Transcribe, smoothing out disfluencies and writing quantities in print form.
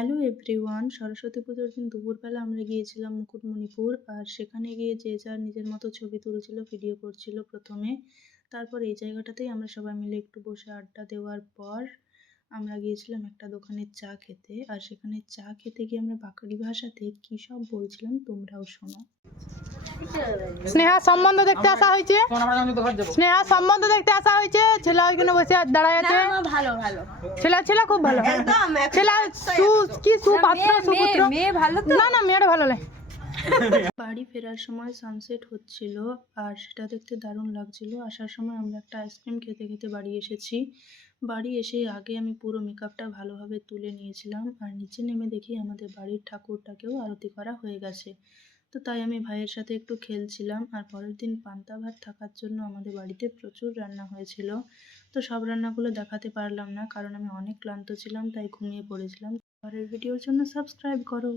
Hello everyone, Saraswati পুজোর দিন দুপুরবেলা আমরা গিয়েছিলাম মুকুটমণিপুর। আর সেখানে গিয়ে যে যার নিজের মতো ছবি তুলছিল, ভিডিও করছিল প্রথমে। তারপর এই জায়গাটাতেই আমরা সবাই মিলে একটু বসে আড্ডা দেওয়ার পর আমরা গিয়েছিলাম একটা দোকানে চা খেতে। আর সেখানে চা খেতে গিয়ে আমরা বাঙালি ভাষাতে কী সব বলছিলাম তোমরাও শোনো। স্নেহা সম্বন্ধ দেখতে আসা হয়েছে। স্নেহা সম্বন্ধ দেখতে আসা হয়েছে। ছেলে ওইখানে বসে দাঁড়ায় আছে। ভালো ভালো ছেলে খুব ভালো। ছেলে কি সুপাত্র সুপুত্র। মেয়ে ভালো তো। না মেয়ের ভালো লাগে। বাড়ি ফেরার সময় সানসেট হচ্ছিল আর সেটা দেখতে দারুণ লাগছিল। আসার সময় আমরা একটা আইসক্রিম খেতে খেতে বাড়ি এসেছি। বাড়ি এসে আগে আমি পুরো মেকআপটা ভালোভাবে তুলে নিয়েছিলাম আর নিচে নেমে দেখি আমাদের বাড়ির ঠাকুরটাকেও আরতি করা হয়ে গেছে। তো তাই আমি ভাইয়ের সাথে একটু খেলছিলাম। আর পরের দিন পান্তা ভাত থাকার জন্য আমাদের বাড়িতে প্রচুর রান্না হয়েছিল। তো সব রান্নাগুলো দেখাতে পারলাম না কারণ আমি অনেক ক্লান্ত ছিলাম, তাই ঘুমিয়ে পড়েছিলাম। পরের ভিডিওর জন্য সাবস্ক্রাইব করো।